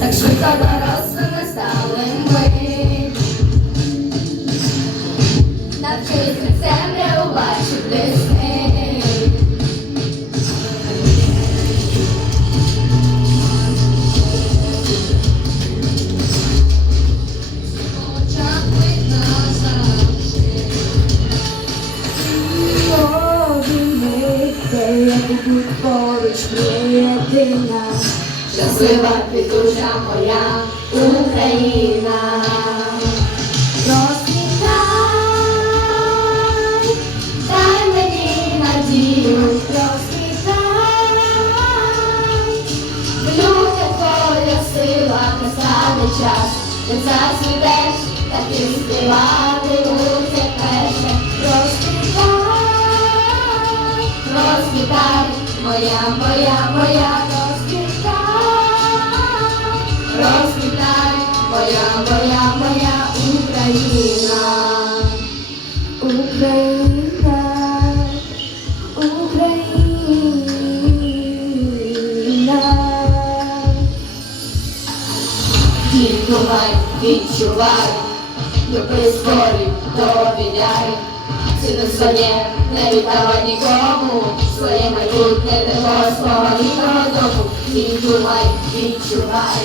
так швидко дорослими стали ми. Навчились від темряву бачити сни. Поруч єдина, Щаслива квітуча моя Україна. Розквітай, дай мені надію, розквітай. В людях твоя сила, настане час, ти зацвітеш, так і співати буде перше. Розквітай, розквітай, моя, моя, моя, моя, моя, моя Україна. Україна, Україна. Відчувай, відчувай, люби створюй, довіряй, ціни своє, не віддавай нікому, своє майбутнє не свого рідного дому. Відчувай, відчувай,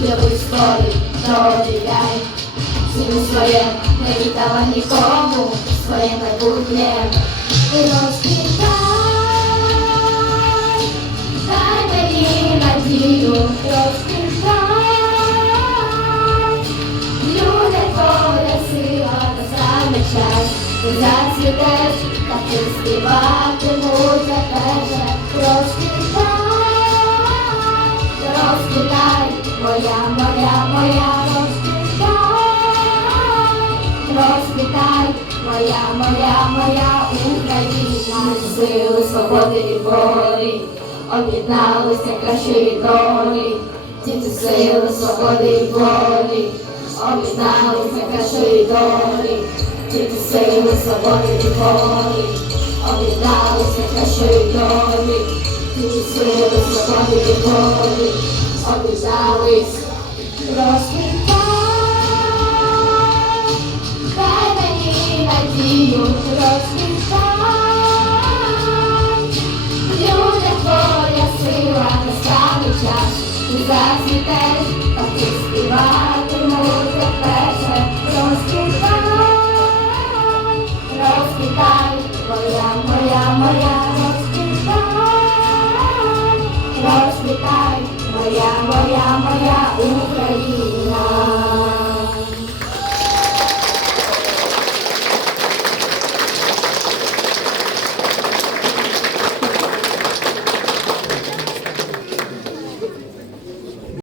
люби створюй, довіряй, ціни своє, не віддавай нікому, своє майбутнє. Розквітай, дай мені надію, розквітай. Люди твоя сила настане час, ти зацвітеш, та ти співатимуть моя, моя, Україна, сили свободи і волі, об'єдналися кращої долі, діти сили свободи і волі, об'єдналися кращої долі, діти сили свободи і волі, об'єдналися кращої долі, діти сили свободи і волі, об'єднались, розквітай. Ти та ти співатимуть перше. Розквітай, розквітай, моя, моя, моя, розквітай, розквітай, моя, моя, моя Україна.